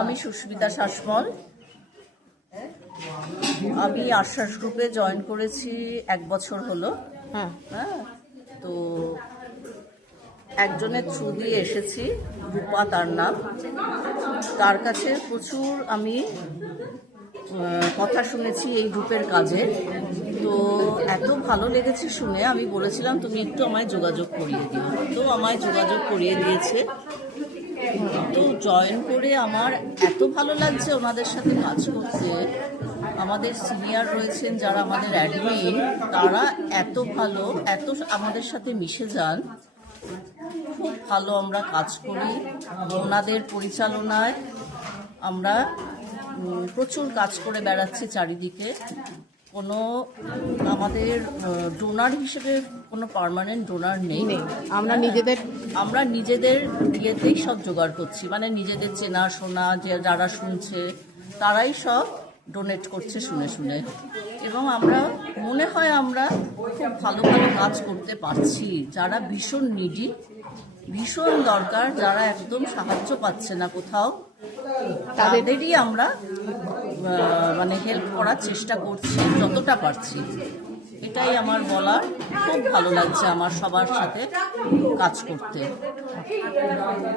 আমি সুস্মিতা শাসমল। আমি আশ্বাস গ্রুপে জয়েন করেছি 1 বছর হলো। হ্যাঁ, তো একজনের থ্রু দিয়ে এসেছি, রূপা তার নাম। তার কাছে প্রচুর আমি কথা শুনেছি এই গ্রুপের কাজে। তো এত ভালো লেগেছে শুনে আমি বলেছিলাম তুমি একটু আমায় যোগাযোগ করিয়ে দিও। তো আমায় যোগাযোগ করিয়ে দিয়েছে। তো জয়েন করে আমার এত ভালো লাগছে ওনাদের সাথে কাজ করতে। আমাদের সিনিয়র রয়েছেন যারা আমাদের অ্যাডমিন, তারা এত ভালো, এত আমাদের সাথে মিশে যান, খুব ভালো আমরা কাজ করি। ওনাদের পরিচালনায় আমরা প্রচুর কাজ করে বেড়াচ্ছি চারিদিকে। কোনো আমাদের ডোনার হিসেবে কোনো পার্মানেন্ট ডোনার নেই। আমরা নিজেদের ইয়েতেই সব জোগাড় করছি, মানে নিজেদের চেনাশোনা যে যারা শুনছে তারাই সব ডোনেট করছে শুনে শুনে। এবং আমরা মনে হয় আমরা খুব ভালো ভালো কাজ করতে পারছি। যারা ভীষণ নিডি, ভীষণ দরকার, যারা একদম সাহায্য পাচ্ছে না কোথাও, তাদেরই আমরা মানে হেল্প করার চেষ্টা করছি যতটা পারছি। এটাই আমার বলার। খুব ভালো লাগছে আমার সবার সাথে কাজ করতে।